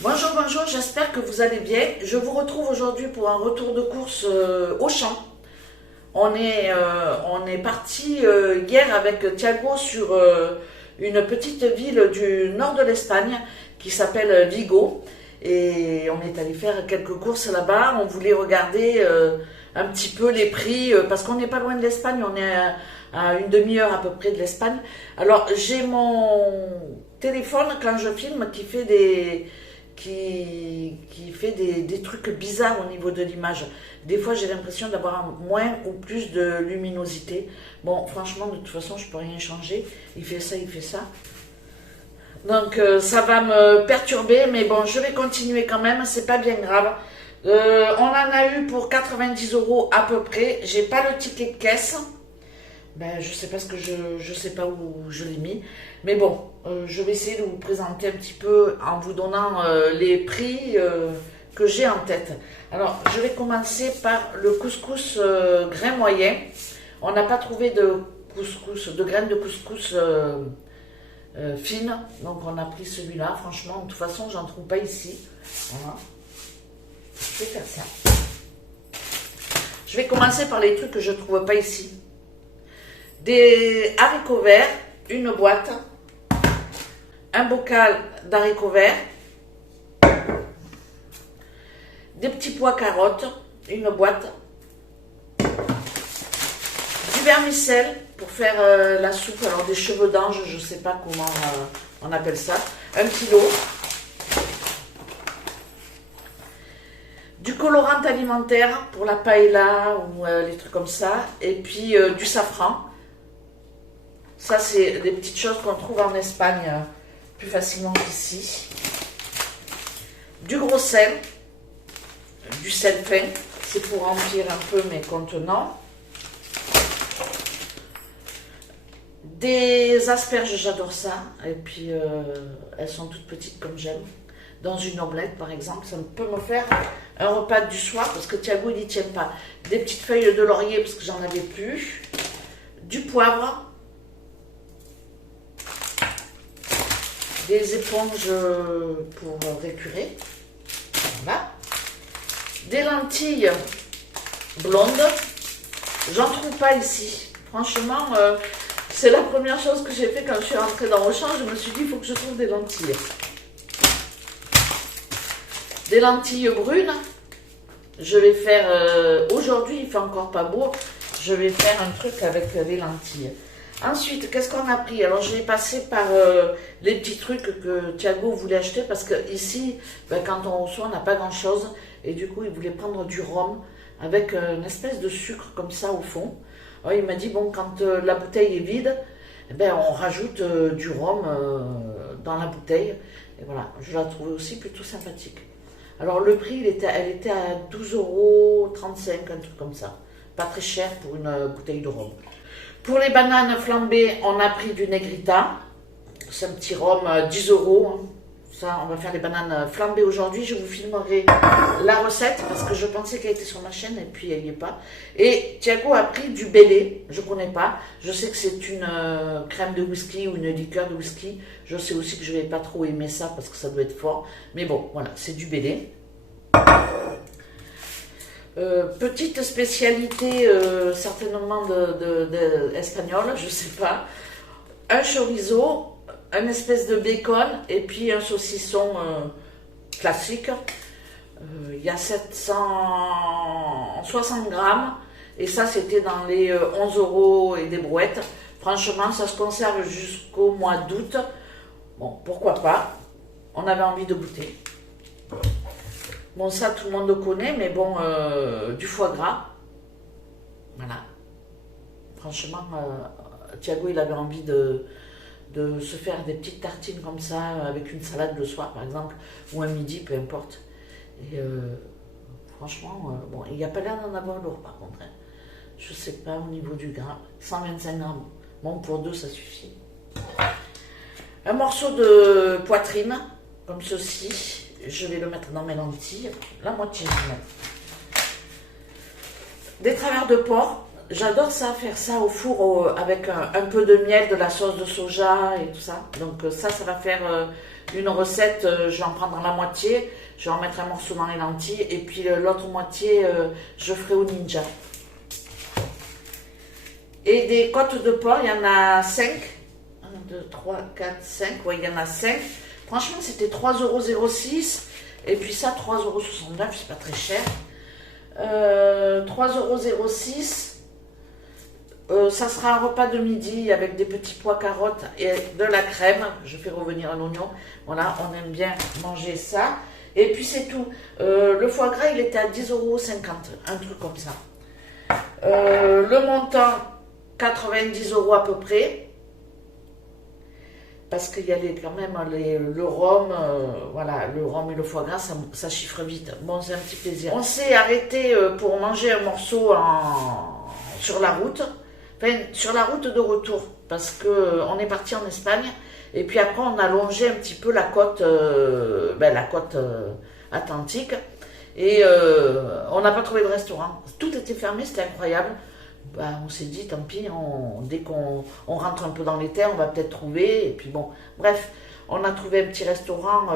Bonjour, bonjour, j'espère que vous allez bien. Je vous retrouve aujourd'hui pour un retour de course au champ. On est parti hier avec Thiago sur une petite ville du nord de l'Espagne qui s'appelle Vigo. Et on est allé faire quelques courses là-bas. On voulait regarder un petit peu les prix parce qu'on n'est pas loin de l'Espagne, on est à une demi-heure à peu près de l'Espagne. Alors j'ai mon téléphone quand je filme qui fait des trucs bizarres au niveau de l'image. Des fois, j'ai l'impression d'avoir moins ou plus de luminosité. Bon, franchement, de toute façon, je peux rien changer. Il fait ça, il fait ça. Donc, ça va me perturber, mais bon, je vais continuer quand même. C'est pas bien grave. On en a eu pour 90 € à peu près. J'ai pas le ticket de caisse. Ben, je sais pas ce que je sais pas où je l'ai mis. Mais bon, je vais essayer de vous présenter un petit peu en vous donnant les prix que j'ai en tête. Alors, je vais commencer par le couscous grain moyen. On n'a pas trouvé de graines de couscous fines, donc on a pris celui-là. Franchement, de toute façon, j'en trouve pas ici. Voilà. Je vais faire ça. Je vais commencer par les trucs que je trouve pas ici. Des haricots verts, une boîte, un bocal d'haricots verts, des petits pois carottes, une boîte, du vermicelle pour faire la soupe, alors des cheveux d'ange, je ne sais pas comment on appelle ça, 1 kg, du colorant alimentaire pour la paella ou les trucs comme ça, et puis du safran. Ça, c'est des petites choses qu'on trouve en Espagne plus facilement qu'ici. Du gros sel, du sel fin, c'est pour remplir un peu mes contenants. Des asperges, j'adore ça. Et puis, elles sont toutes petites comme j'aime. Dans une omelette, par exemple, ça peut me faire un repas du soir, parce que Thiago, il n'y tient pas. Des petites feuilles de laurier, parce que j'en avais plus. Du poivre. Des éponges pour récurer. Voilà. Des lentilles blondes. J'en trouve pas ici. Franchement, c'est la première chose que j'ai fait quand je suis rentrée dans Auchan. Je me suis dit, il faut que je trouve des lentilles. Des lentilles brunes. Je vais faire... aujourd'hui, il fait encore pas beau. Je vais faire un truc avec les lentilles. Ensuite, qu'est-ce qu'on a pris? Alors, je vais passer par les petits trucs que Thiago voulait acheter parce que ici, ben, quand on reçoit, on n'a pas grand-chose. Et du coup, il voulait prendre du rhum avec une espèce de sucre comme ça au fond. Alors, il m'a dit, bon, quand la bouteille est vide, eh ben, on rajoute du rhum dans la bouteille. Et voilà, je la trouvais aussi plutôt sympathique. Alors, le prix, elle était à 12,35 €, un truc comme ça. Pas très cher pour une bouteille de rhum. Pour les bananes flambées, on a pris du Negrita. C'est un petit rhum, 10 €. Hein. Ça, on va faire les bananes flambées aujourd'hui. Je vous filmerai la recette parce que je pensais qu'elle était sur ma chaîne et puis elle n'y est pas. Et Thiago a pris du Bélé. Je ne connais pas. Je sais que c'est une crème de whisky ou une liqueur de whisky. Je sais aussi que je ne vais pas trop aimer ça parce que ça doit être fort. Mais bon, voilà, c'est du Bélé. Petite spécialité certainement espagnole, je sais pas. Un chorizo, une espèce de bacon et puis un saucisson classique. Il y a 760 grammes et ça c'était dans les 11 € et des brouettes. Franchement, ça se conserve jusqu'au mois d'août. Bon, pourquoi pas. On avait envie de goûter. Bon, ça, tout le monde le connaît, mais bon, du foie gras. Voilà. Franchement, Thiago, il avait envie de se faire des petites tartines comme ça, avec une salade le soir, par exemple, ou un midi, peu importe. Et franchement, bon, il n'y a pas l'air d'en avoir lourd, par contre. Hein. Je ne sais pas, au niveau du gras, 125 grammes. Bon, pour deux, ça suffit. Un morceau de poitrine, comme ceci. Je vais le mettre dans mes lentilles. La moitié, je vais mettre. Des travers de porc. J'adore ça, faire ça au four avec un peu de miel, de la sauce de soja et tout ça. Donc ça va faire une recette, je vais en prendre la moitié, je vais en mettre un morceau dans les lentilles et puis l'autre moitié, je ferai au ninja. Et des côtes de porc, il y en a 5. 1, 2, 3, 4, 5. Oui, il y en a 5. Franchement, c'était 3,06 €. Et puis ça, 3,69 €, c'est pas très cher. 3,06 €. Ça sera un repas de midi avec des petits pois carottes et de la crème. Je fais revenir un oignon. Voilà, on aime bien manger ça. Et puis c'est tout. Le foie gras, il était à 10,50 €. Un truc comme ça. Le montant, 90 € à peu près. Parce qu'il y a quand même le rhum, voilà, le rhum et le foie gras, ça chiffre vite. Bon, c'est un petit plaisir. On s'est arrêté pour manger un morceau sur la route, enfin sur la route de retour, parce qu'on est parti en Espagne, et puis après on a longé un petit peu la côte, atlantique, et on n'a pas trouvé de restaurant. Tout était fermé, c'était incroyable. Ben, on s'est dit, tant pis, dès qu'on rentre un peu dans l'été, on va peut-être trouver. Et puis bon, bref, on a trouvé un petit restaurant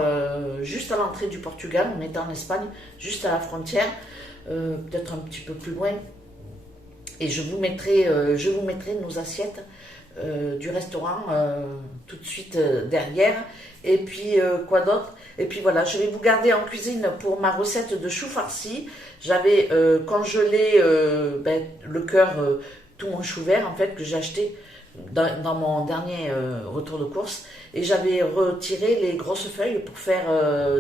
juste à l'entrée du Portugal. On était en Espagne, juste à la frontière, peut-être un petit peu plus loin. Et je vous mettrai nos assiettes du restaurant tout de suite derrière. Et puis, quoi d'autre? Et puis voilà, je vais vous garder en cuisine pour ma recette de chou farci. J'avais congelé le cœur, tout mon chou vert en fait que j'ai acheté dans mon dernier retour de course. Et j'avais retiré les grosses feuilles pour faire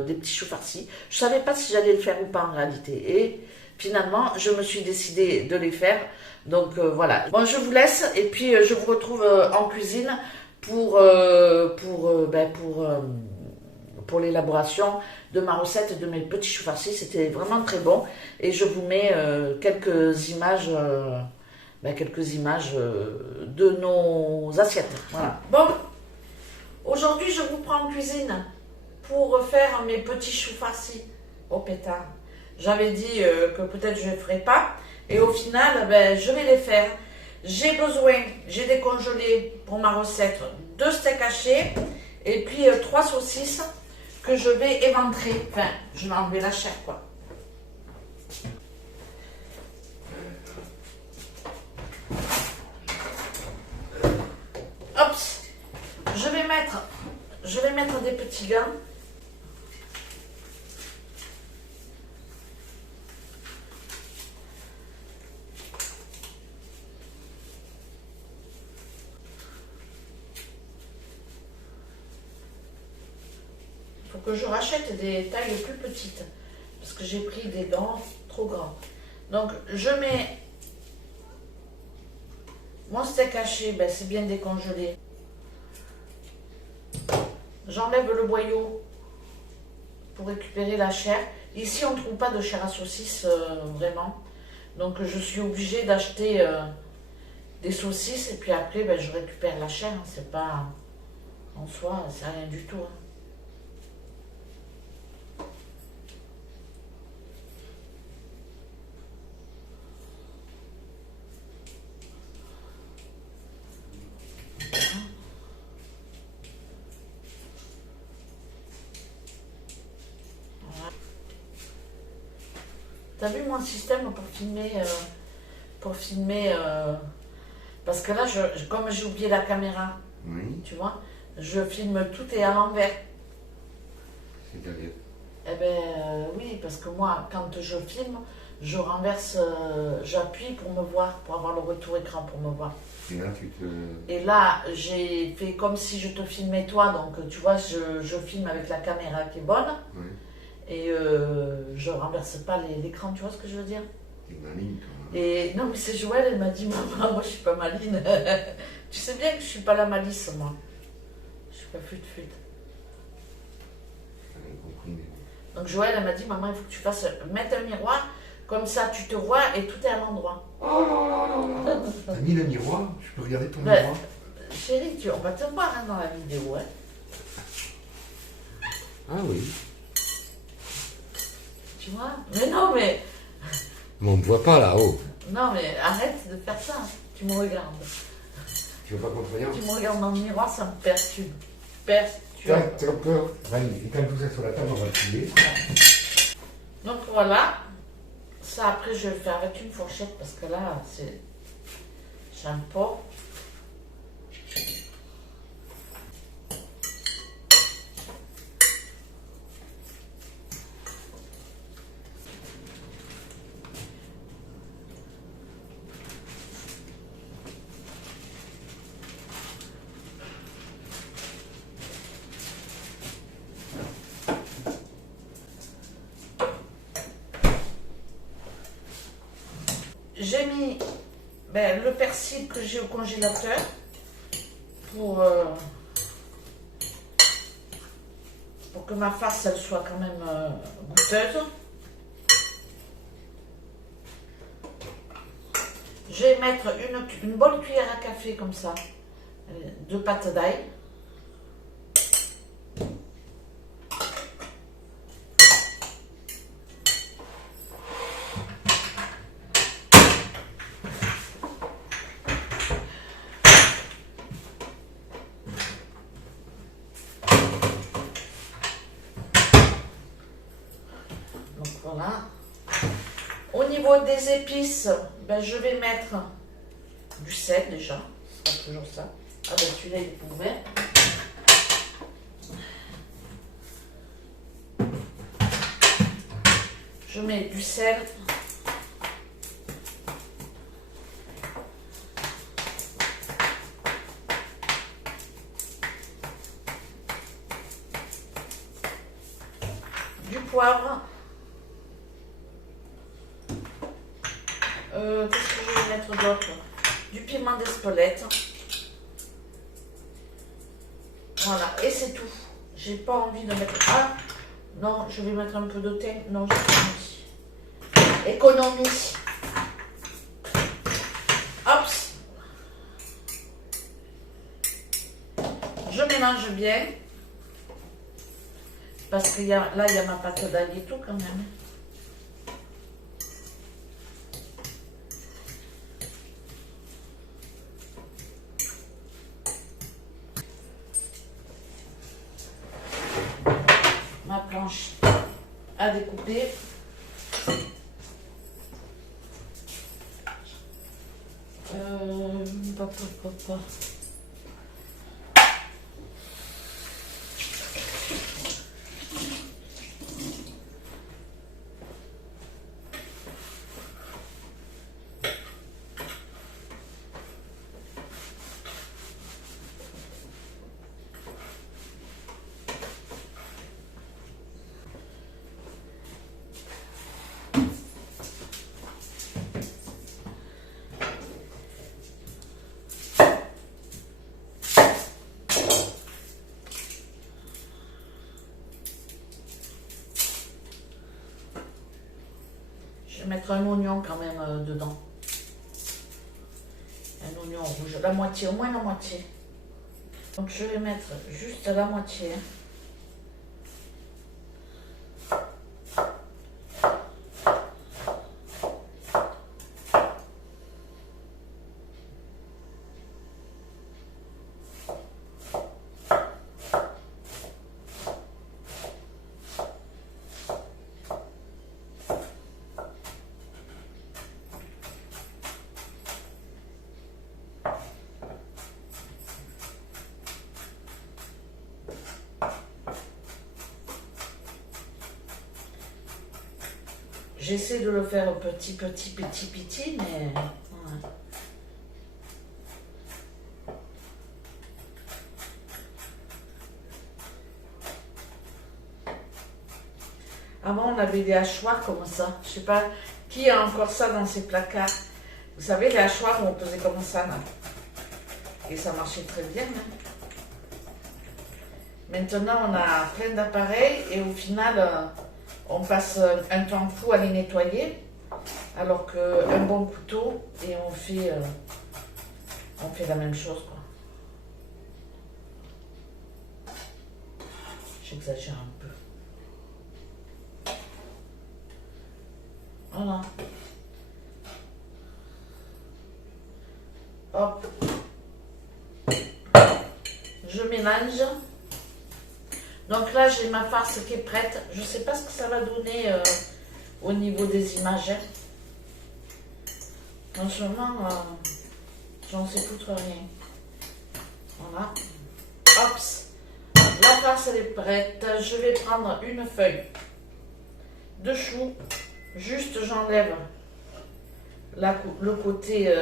des petits choux farcis. Je ne savais pas si j'allais le faire ou pas en réalité. Et finalement, je me suis décidée de les faire. Donc voilà. Bon, je vous laisse et puis je vous retrouve en cuisine pour l'élaboration de ma recette de mes petits choux farcis. C'était vraiment très bon et je vous mets quelques images de nos assiettes. Voilà. Bon, aujourd'hui je vous prends en cuisine pour faire mes petits choux farcis au pétard. J'avais dit que peut-être je ne les ferais pas et au final je vais les faire. J'ai décongelé pour ma recette 2 steaks hachés et puis 3 saucisses que je vais éventrer. Enfin, je vais enlever la chair, quoi. Hop, je vais mettre des petits gants. Il faut que je rachète des tailles plus petites parce que j'ai pris des gants trop grands. Donc je mets mon steak haché, c'est bien décongelé. J'enlève le boyau pour récupérer la chair. Ici on ne trouve pas de chair à saucisse vraiment. Donc je suis obligée d'acheter des saucisses et puis après je récupère la chair. C'est pas en soi, c'est rien du tout. T'as vu mon système pour filmer parce que là, comme j'ai oublié la caméra, oui. Tu vois, je filme tout et à l'envers. C'est-à-dire? Eh ben oui, parce que moi, quand je filme, je renverse, j'appuie pour me voir, pour avoir le retour écran pour me voir. Et là, j'ai fait comme si je te filmais toi, donc tu vois, je filme avec la caméra qui est bonne. Oui. Et je renverse pas l'écran, tu vois ce que je veux dire? T'es maline quand même. Et non, mais c'est Joël, elle m'a dit, maman, moi je suis pas maline. Tu sais bien que je suis pas la malice, moi. Je suis pas fut-fut. J'avais compris, mais... Donc Joël, elle m'a dit, maman, il faut que tu fasses mettre un miroir, comme ça tu te vois et tout est à l'endroit. Oh là là là là. T'as mis le miroir? Je peux regarder ton miroir? Chérie, on va te voir dans la vidéo. Hein. Ah oui. Tu vois? Mais non, mais... Mais on ne me voit pas là-haut. Non, mais arrête de faire ça. Tu me regardes. Tu veux pas qu'on te regarde? Tu me regardes dans le miroir, ça me perturbe. Perturbe. Tu vois. Tac, top, magnifique. Quand tout ça sur la table, on va le plier. Donc voilà. Ça après je vais le faire avec une fourchette parce que là c'est... J'aime pas. J'ai mis le persil que j'ai au congélateur pour que ma farce elle soit quand même goûteuse. Je vais mettre une bonne cuillère à café comme ça de pâte d'ail. Donc voilà. Au niveau des épices, je vais mettre du sel déjà. Ce sera toujours ça. Ah ben celui-là il est ouvert. Je mets du sel. Du poivre. Qu'est-ce que je vais mettre d'autre? Du piment d'Espelette. Voilà, et c'est tout. J'ai pas envie de mettre... Ah, non, je vais mettre un peu de thym. Non, j'économise. Économie. Hop. Je mélange bien. Parce que là, il y a ma pâte d'ail et tout quand même. Ma planche à découper. Papa. Je vais mettre un oignon quand même dedans. Un oignon rouge, la moitié, au moins la moitié. Donc je vais mettre juste la moitié. J'essaie de le faire petit, mais... Ouais. Avant, on avait des hachoirs comme ça. Je sais pas qui a encore ça dans ses placards. Vous savez, les hachoirs où on faisait comme ça, là. Et ça marchait très bien. Hein. Maintenant, on a plein d'appareils et au final... on passe un temps fou à les nettoyer, alors qu'un bon couteau, et on fait la même chose, quoi. J'exagère un peu. Voilà. Hop. Je mélange. Donc là, j'ai ma farce qui est prête. Je ne sais pas ce que ça va donner au niveau des images. Hein. Franchement, j'en sais foutre rien. Voilà. Hop. La farce, elle est prête. Je vais prendre une feuille de chou. Juste, j'enlève le côté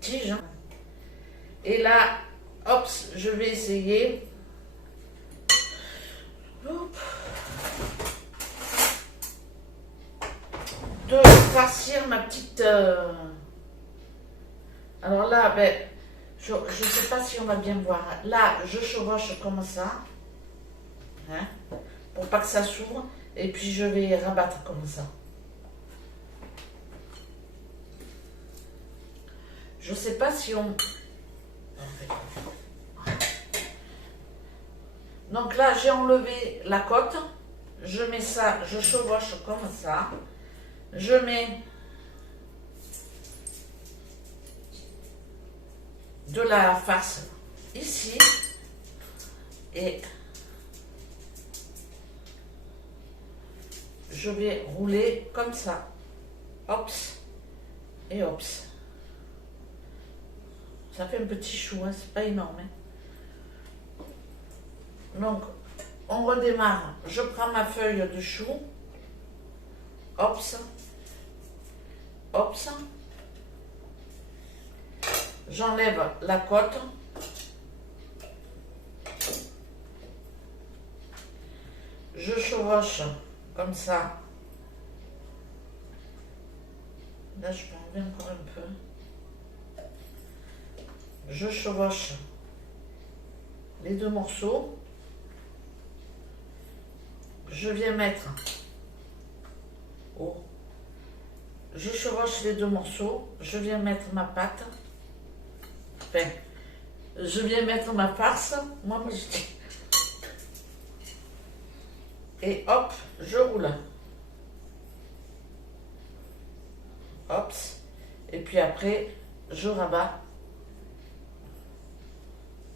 tige. Et là, hop, je vais essayer. Hop. De farcir ma petite... Alors là, ben, je ne sais pas si on va bien voir. Là, je chevauche comme ça. Hein, pour pas que ça s'ouvre. Et puis, je vais rabattre comme ça. Je ne sais pas si on... Donc là, j'ai enlevé la côte. Je mets ça, je chevauche comme ça. Je mets de la farce ici. Et je vais rouler comme ça. Hops et hops. Ça fait un petit chou, hein, c'est pas énorme. Hein. Donc, on redémarre. Je prends ma feuille de chou. Hops. Hops. J'enlève la côte. Je chevauche comme ça. Là, je peux enlever encore un peu. Je chevauche les deux morceaux. Je viens mettre... Oh. Je chevauche les deux morceaux. Je viens mettre ma pâte. Enfin, je viens mettre ma farce. Moi, je dis... Et hop, je roule. Hop. Et puis après, je rabats.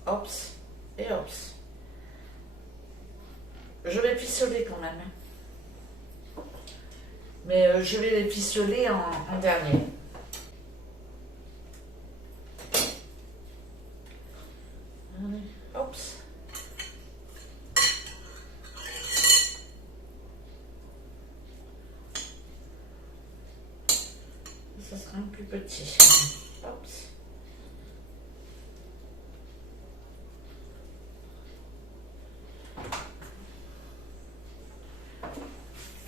Hop. Et hop. Je vais ficeler quand même. Mais je vais les ficeler en dernier. Allez, hop. Ça sera un plus petit. Hop.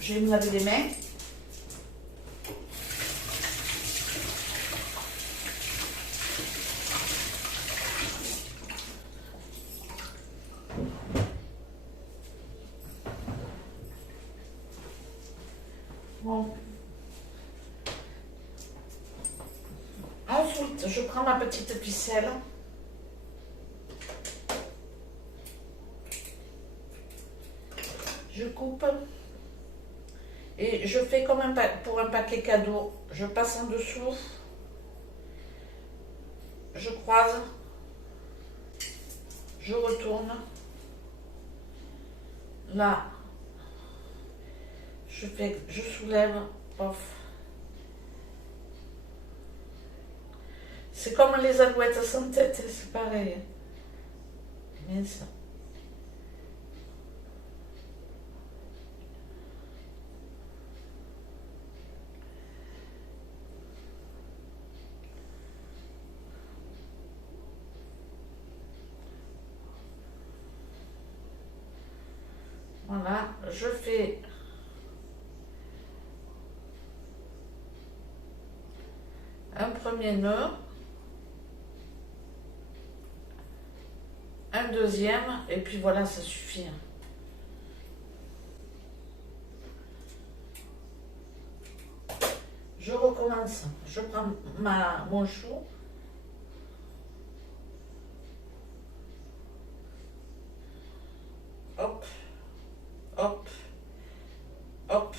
Je vais me laver les mains. Bon. Ensuite, je prends ma petite ficelle. Je coupe. Et je fais comme pour un paquet cadeau. Je passe en dessous. Je croise. Je retourne. Là. Je soulève. Pof. C'est comme les alouettes sans tête, c'est pareil. Mais ça. Voilà, je fais un premier nœud, un deuxième, et puis voilà, ça suffit. Je recommence, je prends mon chou. Hop, hop, hop.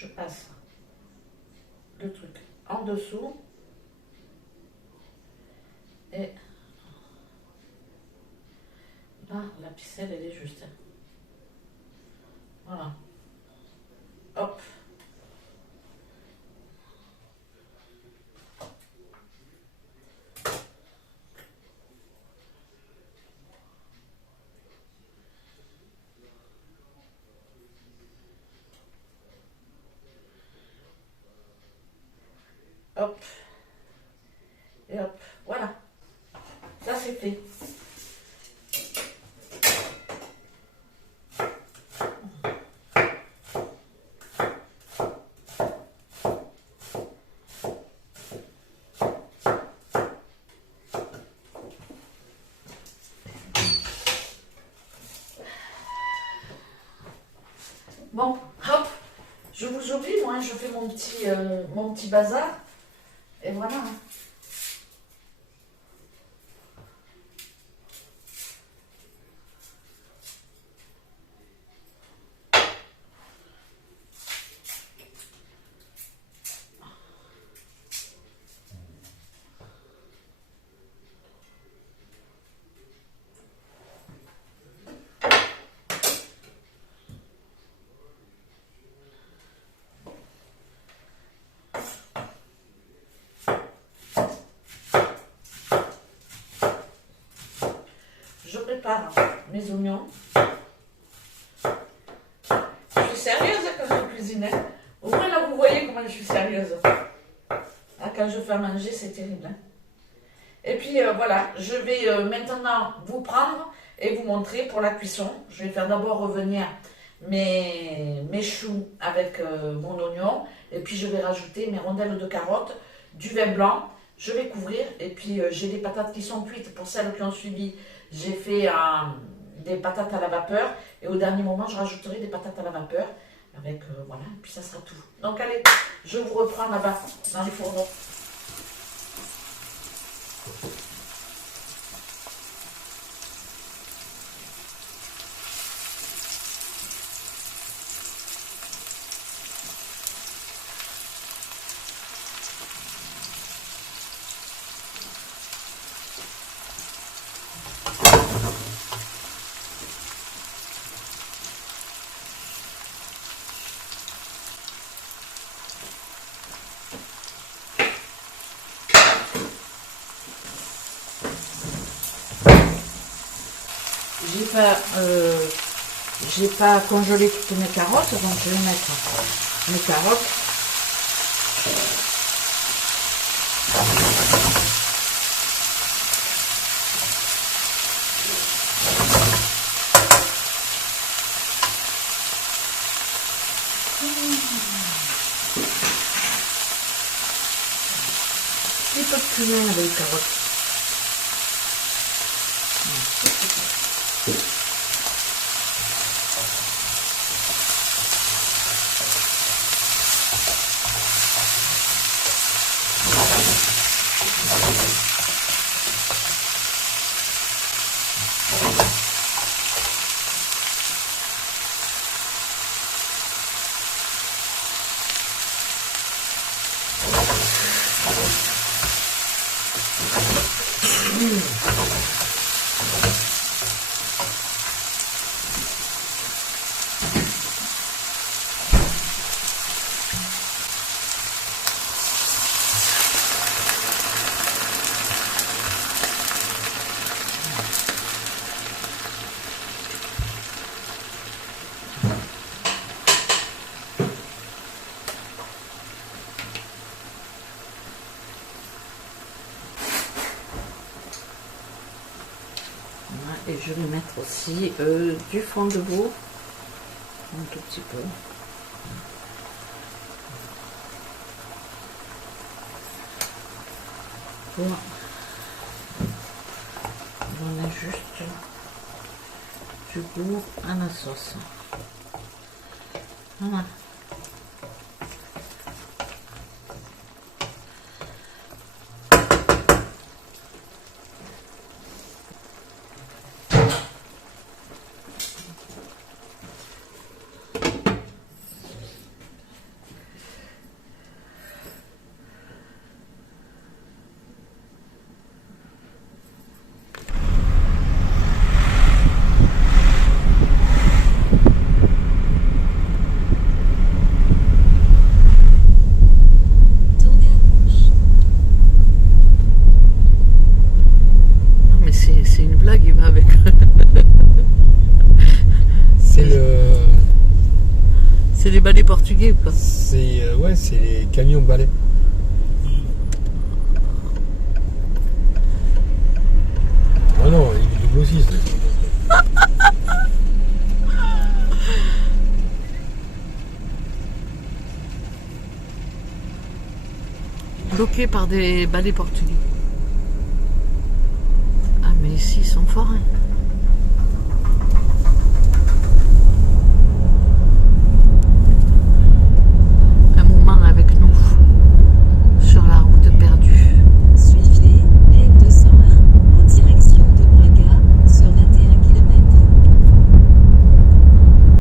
je passe le truc en dessous et là la ficelle elle est juste. Voilà. Hop. Hop. Et hop. Voilà. Ça c'est fait. Bon, hop, je vous oublie, moi, hein, je fais mon petit bazar. Et voilà. Je prépare mes oignons. Je suis sérieuse quand je cuisine. Hein. Au moins là, vous voyez comment je suis sérieuse. Ah, quand je fais à manger, c'est terrible. Hein. Et puis voilà, je vais maintenant vous prendre et vous montrer pour la cuisson. Je vais faire d'abord revenir mes choux avec mon oignon. Et puis je vais rajouter mes rondelles de carottes, du vin blanc. Je vais couvrir. Et puis j'ai des patates qui sont cuites. Pour celles qui ont suivi, j'ai fait des patates à la vapeur. Et au dernier moment, je rajouterai des patates à la vapeur. Avec, voilà, et puis ça sera tout. Donc allez, je vous reprends là-bas, dans les fourneaux. J'ai pas congelé toutes mes carottes, donc je vais mettre mes carottes. Un petit peu de cumin avec les carottes. Et je vais mettre aussi du fond de veau, un tout petit peu. Pour donner juste du goût à la sauce. Voilà. portugais ou quoi? C'est ouais, c'est les camions balais. Ah non, il est double aussi. Bloqué par des balais portugais. Ah mais ici ils sont forts. Hein.